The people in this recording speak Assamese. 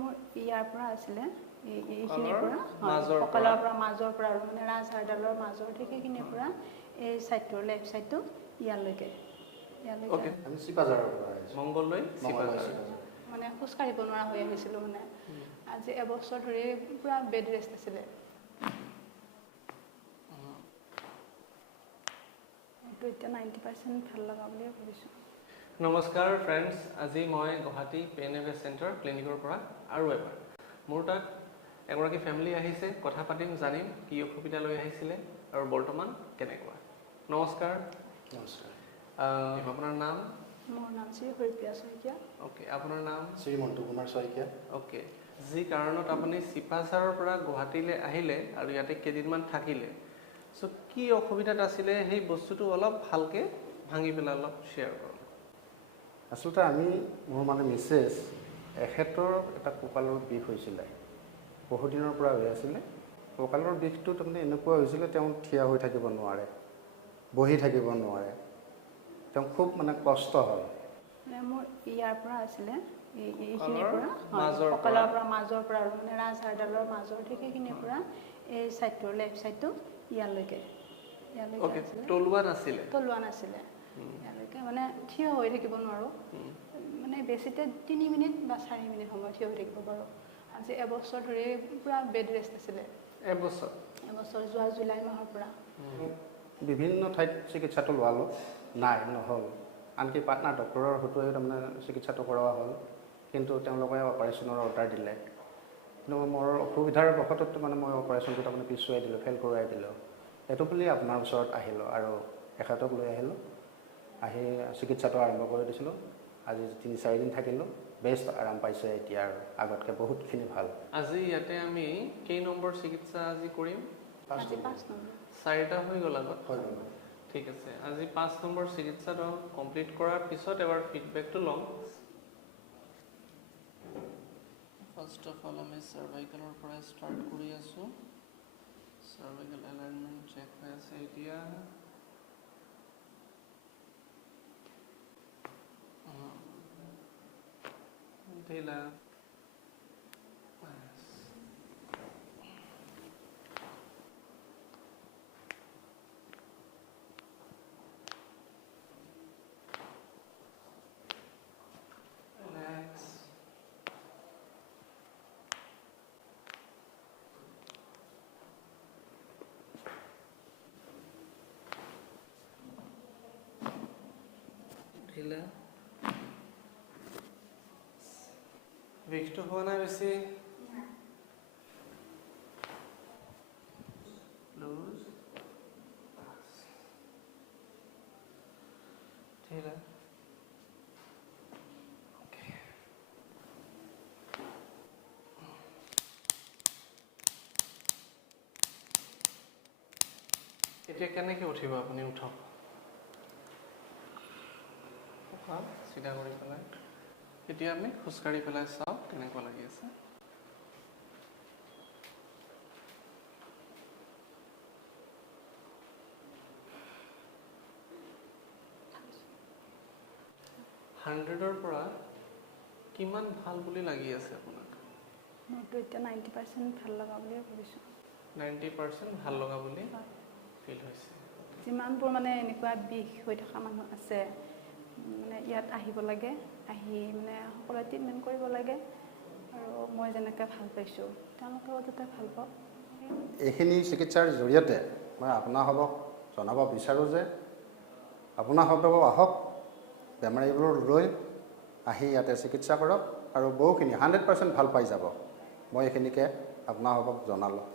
মোৰ ইয়াৰ পৰা আছিলে এইখিনিৰ পৰা কঁকালৰ পৰা মাজৰ পৰা আৰু মানে ৰাজহাড়ডালৰ মাজৰ সেইখিনিৰ পৰা এই সাইডটোৰ লেফট সাইডটো ইয়ালৈকে ওকে আমি চিপাজাৰৰ পৰা মংগললৈ চিপাজাৰ মানে খোজ কাঢ়িব নোৱাৰা হৈ আহিছিলোঁ মানে আজি এবছৰ ধৰি পুৰা বেড ৰেষ্ট আছিলে এইটো এতিয়া 90% ভাল লগা বুলি ভাবিছোঁ নমস্কাৰ ফ্ৰেণ্ডছ আজি মই গুৱাহাটী পেইন এণ্ড চেণ্টাৰ ক্লিনিকৰ পৰা আৰু এবাৰ মোৰ তাত এগৰাকী ফেমিলি আহিছে কথা পাতিম জানিম কি অসুবিধা লৈ আহিছিলে আৰু বৰ্তমান কেনেকুৱা নমস্কাৰ নমস্কাৰ আপোনাৰ নাম মোৰ নাম শ্ৰী হৰিপ্ৰিয়া শইকীয়া ওকে আপোনাৰ নাম শ্ৰী মন্টু কুমাৰ শইকীয়া ওকে যি কাৰণত আপুনি চিপাঝাৰৰ পৰা গুৱাহাটীলৈ আহিলে আৰু ইয়াতে কেইদিনমান থাকিলে সো কি অসুবিধাত আছিলে সেই বস্তুটো অলপ ভালকৈ ভাঙি পেলাই অলপ শ্বেয়াৰ কৰক আচলতে আমি মোৰ মানে মিছেছ এখেতৰ এটা কঁকালৰ বিষ হৈছিলে বহুদিনৰ পৰা হৈ আছিলে কঁকালৰ বিষটো তাৰমানে এনেকুৱা হৈছিলে তেওঁ থিয় হৈ থাকিব নোৱাৰে বহি থাকিব নোৱাৰে তেওঁ খুব মানে কষ্ট হয় মানে মোৰ ইয়াৰ পৰা আছিলে এইখিনিৰ পৰা কঁকালৰ পৰা মাজৰ পৰা আৰু মানে ৰাজহাড়ডালৰ মাজৰ সেইখিনিৰ পৰা এই সাইডটোৰ লেফট সাইডটো ইয়ালৈকে তলুৱা নাছিলে ইয়ালৈকে মানে থিয় হৈ থাকিব নোৱাৰোঁ মানে বেছিতে 3 মিনিট বা 4 মিনিট সময় থিয় হৈ থাকিব পাৰোঁ আজি এবছৰ ধৰি পুৰা বেড ৰেষ্ট আছিলে এবছৰ যোৱা জুলাই মাহৰ পৰা বিভিন্ন ঠাইত চিকিৎসাটো লোৱালোঁ নাই নহ'ল আনকি পাটনা ডক্টৰৰ হতুৱাই তাৰমানে চিকিৎসাটো কৰোৱা হ'ল কিন্তু তেওঁলোকে অপাৰেশ্যনৰ অৰ্ডাৰ দিলে কিন্তু মোৰ অসুবিধাৰ বশতত মানে মই অপাৰেশ্যনটো তাৰমানে পিছুৱাই দিলোঁ ফেল কৰোৱাই দিলোঁ এইটো বুলি আপোনাৰ ওচৰত আহিলোঁ আৰু এখেতক লৈ আহিলোঁ আহি চিকিৎসাটো আৰম্ভ কৰি দিছিলোঁ আজি 3-4 দিন থাকিলোঁ বেষ্ট আৰাম পাইছে এতিয়া আৰু আগতকৈ বহুতখিনি ভাল আজি ইয়াতে আমি কেই নম্বৰ চিকিৎসা আজি কৰিম 5 নম্বৰ 4টা হৈ গ'ল আগত হৈ গ'ল ঠিক আছে আজি 5 নম্বৰ চিকিৎসাটো কমপ্লিট কৰাৰ পিছত এবাৰ ফিডবেকটো ল'ম ফাৰ্ষ্ট অফ অল আমি চাৰ্ভাইকেলৰ পৰা ষ্টাৰ্ট কৰি আছোঁ চাৰ্ভাইকেল এলাইনমেণ্ট চেক হৈ আছে এতিয়া ঢিলা ঢিলা বিষটো হোৱা নাই বেছি লুজ ঢিলা এতিয়া কেনেকৈ উঠিব আপুনি উঠক চিধা কৰি পেলাই এতিয়া আমি খোজকাঢ়ি পেলাই চাওঁ কেনেকুৱা লাগি আছে হাণ্ড্ৰেডৰ পৰা কিমান ভাল বুলি লাগি আছে আপোনাক মোৰতো এতিয়া 90% ভাল লগা বুলি ভাবিছোঁ 90% ভাল লগা বুলি ফিল হৈছে যিমানবোৰ মানে এনেকুৱা বিষ হৈ থকা মানুহ আছে মানে ইয়াত আহিব লাগে আহি মানে সকলোৱে ট্ৰিটমেণ্ট কৰিব লাগে আৰু মই যেনেকৈ ভাল পাইছোঁ তেওঁলোকেও যাতে ভাল পাওক এইখিনি চিকিৎসাৰ জৰিয়তে মই আপোনাসৱক জনাব বিচাৰোঁ যে আপোনাসৱেও আহক বেমাৰীবোৰ লৈ আহি ইয়াতে চিকিৎসা কৰক আৰু বহুখিনি 100% ভাল পাই যাব মই এইখিনিকে আপোনাসৱক জনালোঁ